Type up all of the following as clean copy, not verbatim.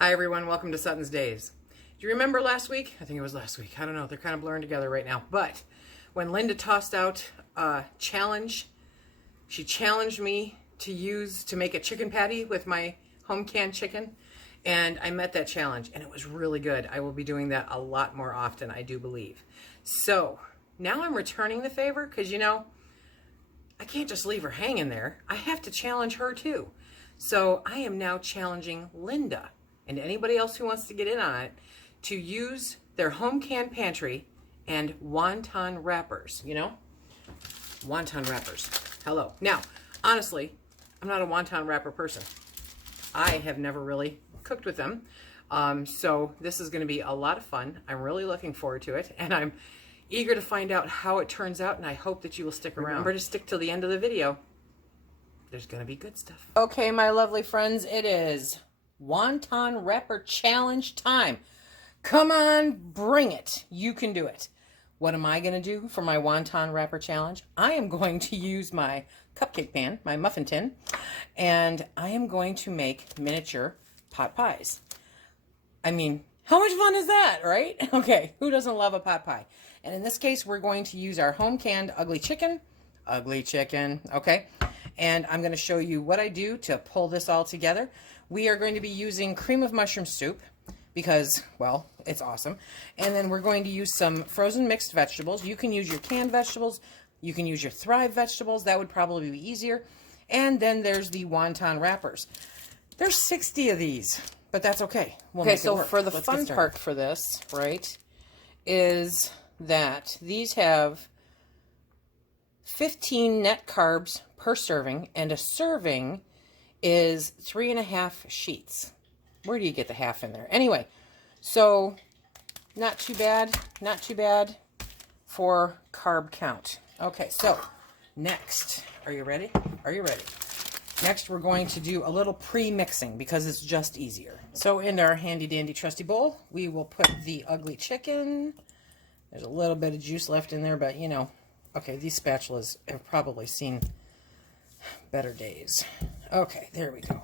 Hi everyone, welcome to SuttonsDaze. Do you remember last week? I think it was last week. I don't know, they're kind of blurring together right now. But when Linda tossed out a challenge, she challenged me to make a chicken patty with my home canned chicken. And I met that challenge and it was really good. I will be doing that a lot more often, I do believe. So now I'm returning the favor because, you know, I can't just leave her hanging there. I have to challenge her too. So I am now challenging Linda and anybody else who wants to get in on it to use their home canned pantry and wonton wrappers, you know? Wonton wrappers. Hello. Now, honestly, I'm not a wonton wrapper person. I have never really cooked with them. So this is going to be a lot of fun. I'm really looking forward to it, and I'm eager to find out how it turns out, and I hope that you will stick around. Remember to stick till the end of the video. There's going to be good stuff. Okay, my lovely friends, it is wonton wrapper challenge time. Come on, bring it. You can do it. What am I going to do for my wonton wrapper challenge? I am going to use my cupcake pan, my muffin tin, and I am going to make miniature pot pies. I mean, how much fun is that, right? Okay, who doesn't love a pot pie? And in this case, we're going to use our home canned ugly chicken, okay? And I'm going to show you what I do to pull this all together. We are going to be using cream of mushroom soup because, well, it's awesome. And then we're going to use some frozen mixed vegetables. You can use your canned vegetables. You can use your Thrive vegetables. That would probably be easier. And then there's the wonton wrappers. There's 60 of these, but that's okay. Okay, so for the fun part for this, right, is that these have 15 net carbs per serving, and a serving is 3.5 sheets. Where do you get the half in there? Anyway, so not too bad for carb count. Okay, so next, are you ready? Are you ready? Next, we're going to do a little pre-mixing because it's just easier. So in our handy dandy trusty bowl, we will put the ugly chicken. There's a little bit of juice left in there, but you know, okay, these spatulas have probably seen better days. Okay, there we go.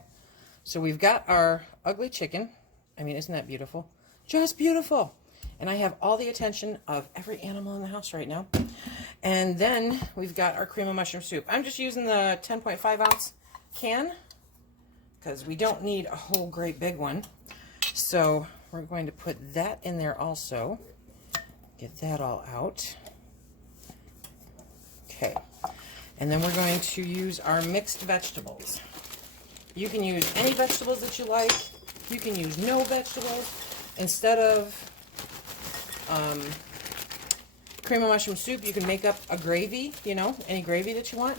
So we've got our ugly chicken. I mean, isn't that beautiful? Just beautiful. And I have all the attention of every animal in the house right now. And then we've got our cream of mushroom soup. I'm just using the 10.5 ounce can because we don't need a whole great big one. So we're going to put that in there also. Get that all out. Okay. And then we're going to use our mixed vegetables. You can use any vegetables that you like. You can use no vegetables. Instead of cream of mushroom soup, you can make up a gravy, you know, any gravy that you want.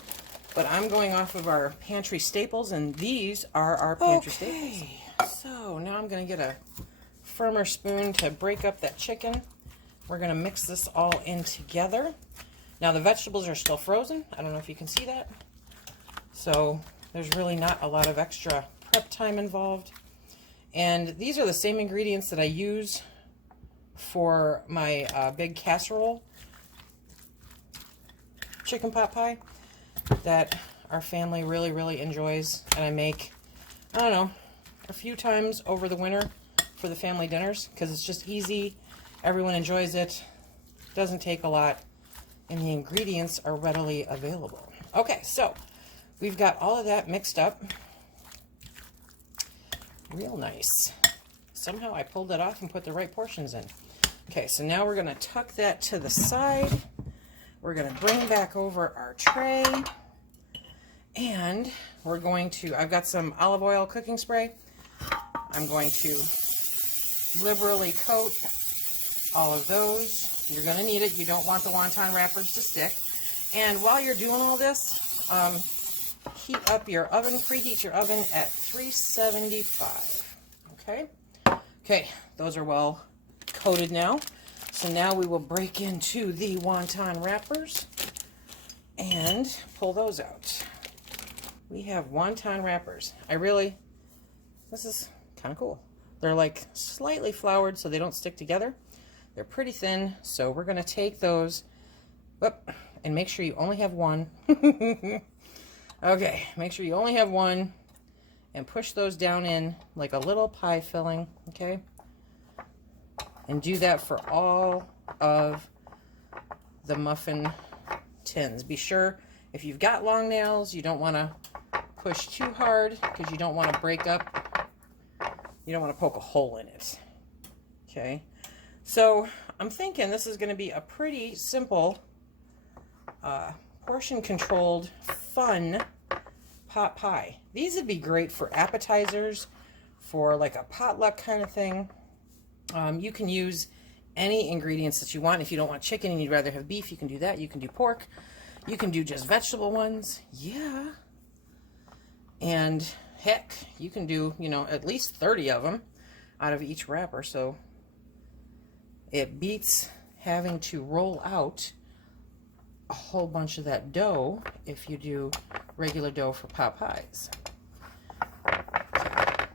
But I'm going off of our pantry staples, and these are our pantry staples. So now I'm going to get a firmer spoon to break up that chicken. We're going to mix this all in together. Now the vegetables are still frozen. I don't know if you can see that. So there's really not a lot of extra prep time involved. And these are the same ingredients that I use for my big casserole chicken pot pie that our family really enjoys. And I make, I don't know, a few times over the winter for the family dinners because it's just easy. Everyone enjoys it. Doesn't take a lot. And the ingredients are readily available. Okay, so we've got all of that mixed up. Real nice. Somehow I pulled it off and put the right portions in. Okay, so now we're going to tuck that to the side. We're going to bring back over our tray. And we're going to, I've got some olive oil cooking spray. I'm going to liberally coat all of those. You're going to need it. You don't want the wonton wrappers to stick. And while you're doing all this, heat up your oven, preheat your oven at 375. Okay? Okay, those are well coated now. So now we will break into the wonton wrappers and pull those out. We have wonton wrappers. This is kind of cool. They're like slightly floured so they don't stick together. They're pretty thin, so we're going to take those and make sure you only have one. Okay, make sure you only have one, and push those down in like a little pie filling, okay? And do that for all of the muffin tins. Be sure if you've got long nails, you don't want to push too hard because you don't want to break up, you don't want to poke a hole in it, okay? So I'm thinking this is going to be a pretty simple, portion controlled, fun pot pie. These would be great for appetizers, for like a potluck kind of thing. You can use any ingredients that you want. If you don't want chicken and you'd rather have beef, you can do that. You can do pork. You can do just vegetable ones. Yeah. And heck, you can do, you know, at least 30 of them out of each wrapper. So it beats having to roll out a whole bunch of that dough if you do regular dough for pot pies.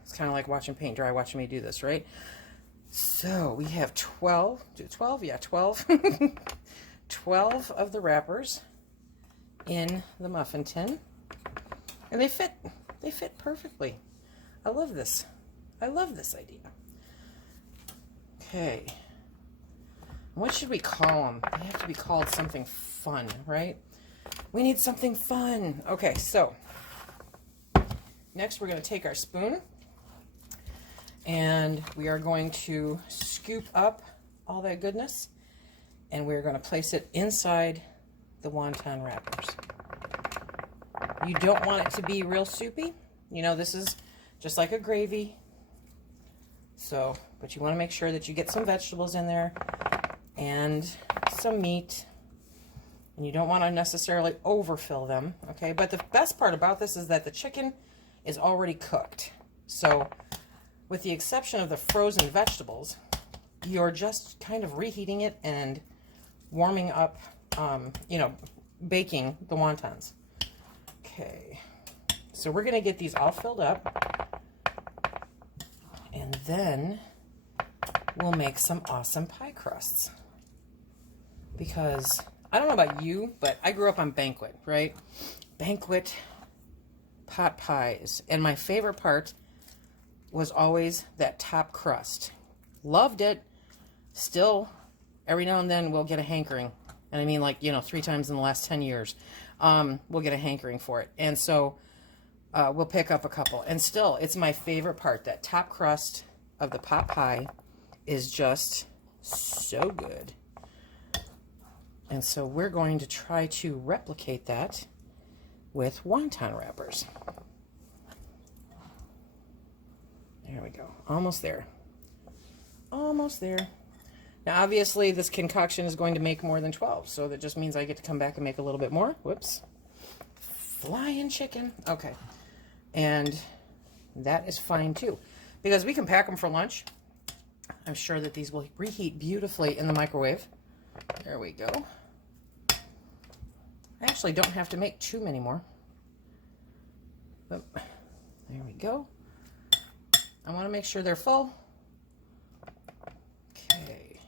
It's kind of like watching paint dry, watching me do this, right? So we have 12, 12? Yeah, 12. 12 of the wrappers in the muffin tin. And they fit perfectly. I love this. I love this idea. Okay. What should we call them? They have to be called something fun, right? We need something fun. Okay, so next we're going to take our spoon and we are going to scoop up all that goodness and we're going to place it inside the wonton wrappers. You don't want it to be real soupy. You know, this is just like a gravy. So, but you want to make sure that you get some vegetables in there and some meat. And you don't want to necessarily overfill them, okay? But the best part about this is that the chicken is already cooked. So, with the exception of the frozen vegetables, you're just kind of reheating it and warming up, you know, baking the wontons. Okay, so we're going to get these all filled up, and then we'll make some awesome pie crusts. Because, I don't know about you, but I grew up on Banquet, right? Banquet pot pies, and my favorite part was always that top crust. Loved it. Still, every now and then we'll get a hankering. And I mean, like, you know, 3 times in the last 10 years. We'll get a hankering for it. And so we'll pick up a couple. And still, it's my favorite part. That top crust of the pot pie is just so good. And so we're going to try to replicate that with wonton wrappers. There we go. Almost there. Almost there. Now, obviously, this concoction is going to make more than 12, so that just means I get to come back and make a little bit more. Whoops. Flying chicken. Okay. And that is fine, too, because we can pack them for lunch. I'm sure that these will reheat beautifully in the microwave. There we go. I actually don't have to make too many more. But there we go. I want to make sure they're full. Okay.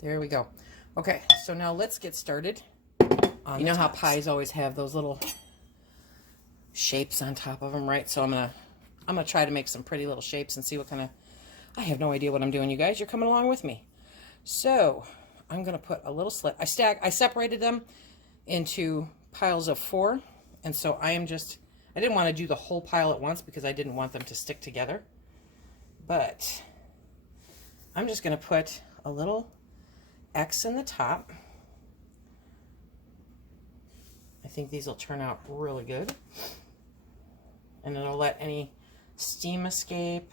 There we go. Okay, so now let's get started. You know how pies always have those little shapes on top of them, right? So I'm gonna try to make some pretty little shapes and see what kind of. I have no idea what I'm doing, you guys. You're coming along with me. So I'm gonna put a little slit. I separated them into piles of 4, and so I didn't want to do the whole pile at once because I didn't want them to stick together. But I'm just gonna put a little X in the top. I think these will turn out really good. And it'll let any steam escape,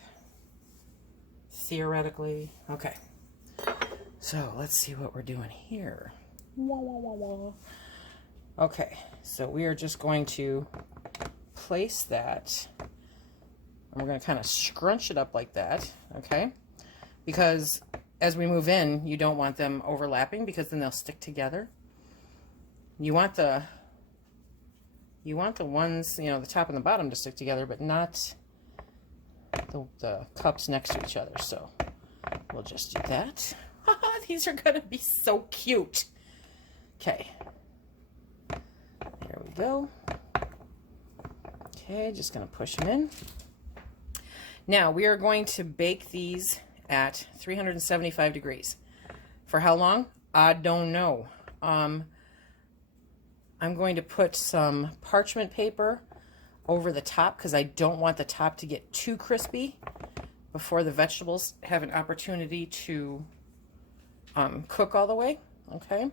theoretically. Okay. So let's see what we're doing here. Okay, so we are just going to place that. And we're going to kind of scrunch it up like that, okay? Because as we move in, you don't want them overlapping because then they'll stick together. You want the ones, you know, the top and the bottom to stick together, but not the cups next to each other. So we'll just do that. These are going to be so cute. Okay. There we go. Okay, just going to push them in. Now we are going to bake these at 375 degrees. For how long? I don't know. I'm going to put some parchment paper over the top because I don't want the top to get too crispy before the vegetables have an opportunity to cook all the way. Okay,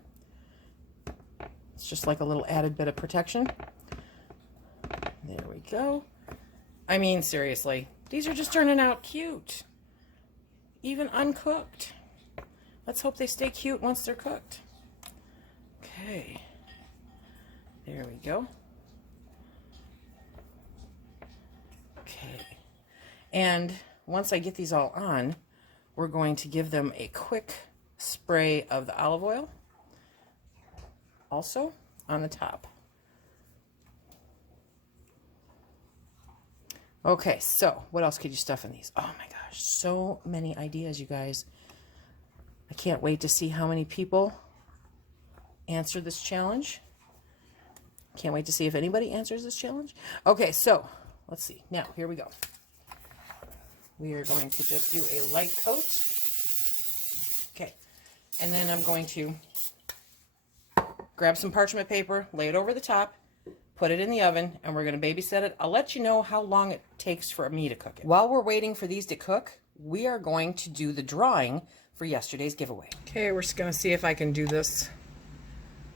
it's just like a little added bit of protection. There we go. I mean, seriously, these are just turning out cute, even uncooked. Let's hope they stay cute once they're cooked. Okay, there we go. Okay, and once I get these all on, we're going to give them a quick spray of the olive oil also on the top. Okay, so what else could you stuff in these? Oh my gosh, so many ideas, you guys. I can't wait to see how many people answer this challenge. Can't wait to see if anybody answers this challenge. Okay, so let's see. Now, here we go. We are going to just do a light coat. Okay, and then I'm going to grab some parchment paper, lay it over the top, put it in the oven, and we're going to babysit it. I'll let you know how long it takes for me to cook it. While we're waiting for these to cook, we are going to do the drawing for yesterday's giveaway. Okay, we're just going to see if I can do this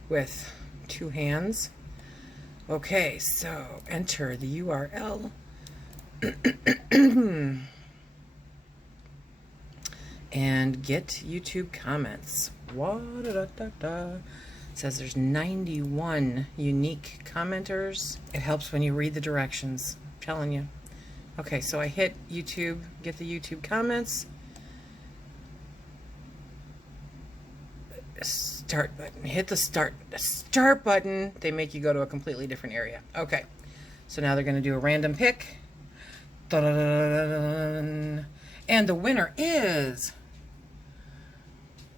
with two hands. Okay, so enter the URL. And get YouTube comments. It says there's 91 unique commenters. It helps when you read the directions. I'm telling you. Okay, so I hit YouTube, get the YouTube comments. Start button. Hit the start button. They make you go to a completely different area. Okay, so now they're going to do a random pick. And the winner is...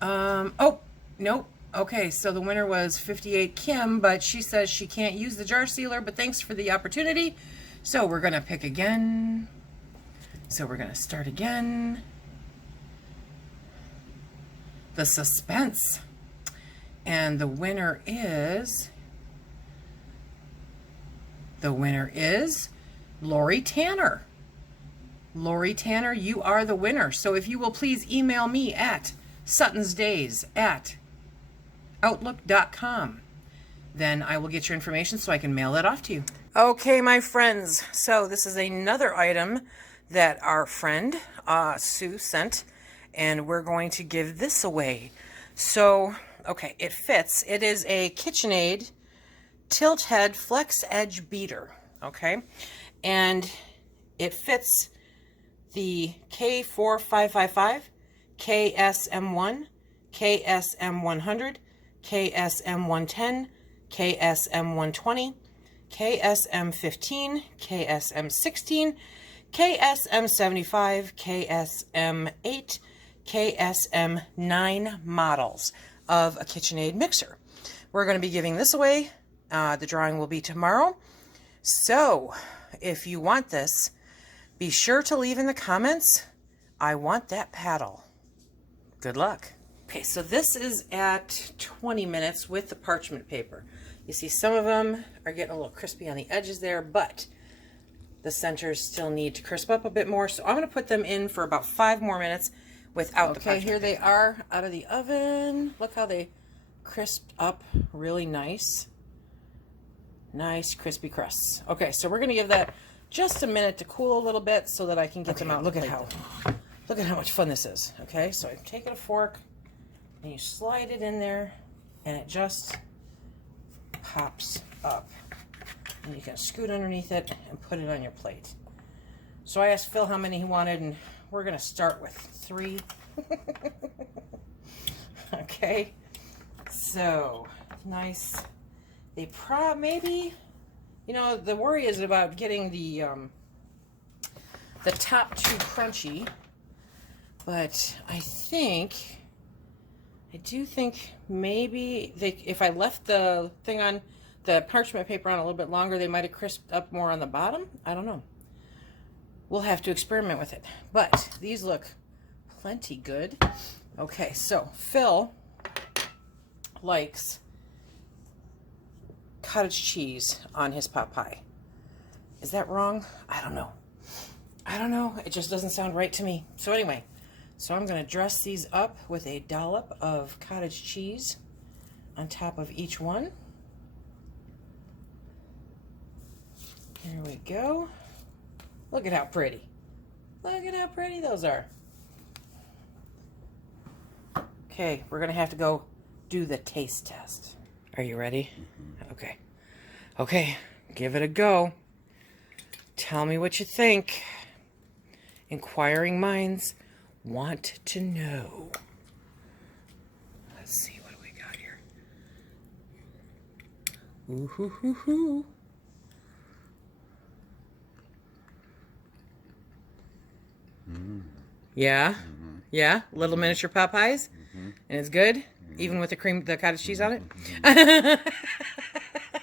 oh, nope. Okay, so the winner was 58 Kim, but she says she can't use the jar sealer, but thanks for the opportunity. So we're going to pick again. So we're going to start again. The suspense. And the winner is Lori Tanner. Lori Tanner, you are the winner. So if you will please email me at SuttonsDaze@outlook.com. Then I will get your information so I can mail that off to you. Okay, my friends. So this is another item that our friend Sue sent, and we're going to give this away. So, okay, it fits. It is a KitchenAid tilt head flex edge beater. Okay, and it fits the K4555, KSM1, KSM100, KSM110, KSM120, KSM15, KSM16, KSM75, KSM8, KSM9 models of a KitchenAid mixer. We're going to be giving this away. The drawing will be tomorrow. So if you want this, be sure to leave in the comments, I want that paddle. Good luck. Okay, so this is at 20 minutes with the parchment paper. You see some of them are getting a little crispy on the edges there, but the centers still need to crisp up a bit more. So I'm going to put them in for about 5 more minutes without the parchment paper. Okay, here they are out of the oven. Look how they crisped up really nice. Nice crispy crusts. Okay, so we're going to give that just a minute to cool a little bit so that I can get them out. Look at how much fun this is. Okay, so I take a fork and you slide it in there and it just pops up. And you can scoot underneath it and put it on your plate. So I asked Phil how many he wanted, and we're going to start with 3. Okay, so nice. They maybe, you know, the worry is about getting the top too crunchy, but I do think maybe if I left the thing on the parchment paper on a little bit longer, they might have crisped up more on the bottom. I don't know. We'll have to experiment with it. But these look plenty good. Okay, so Phil likes cottage cheese on his pot pie. Is that wrong? I don't know. I don't know. It just doesn't sound right to me. So anyway, so I'm going to dress these up with a dollop of cottage cheese on top of each one. Here we go. Look at how pretty. Look at how pretty those are. Okay, we're going to have to go do the taste test. Are you ready? Okay. Okay, give it a go. Tell me what you think. Inquiring minds want to know. Let's see what we got here. Ooh hoo hoo hoo. Yeah? Yeah? Little miniature Popeyes? And it's good? Even with the cottage cheese on it?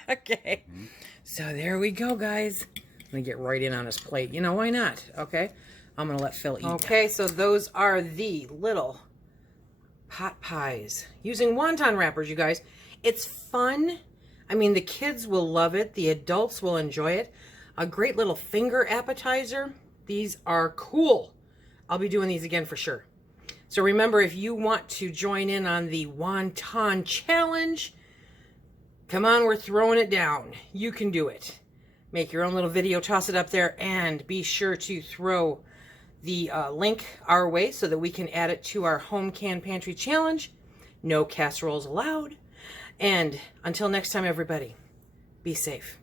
Okay. So there we go, guys. Let me get right in on his plate. You know, why not? Okay. I'm going to let Phil eat. Okay, so those are the little pot pies. Using wonton wrappers, you guys. It's fun. I mean, the kids will love it. The adults will enjoy it. A great little finger appetizer. These are cool. I'll be doing these again for sure. So remember, if you want to join in on the wonton challenge, come on, we're throwing it down. You can do it. Make your own little video, toss it up there, and be sure to throw the link our way so that we can add it to our home can pantry challenge. No casseroles allowed. And until next time, everybody, be safe.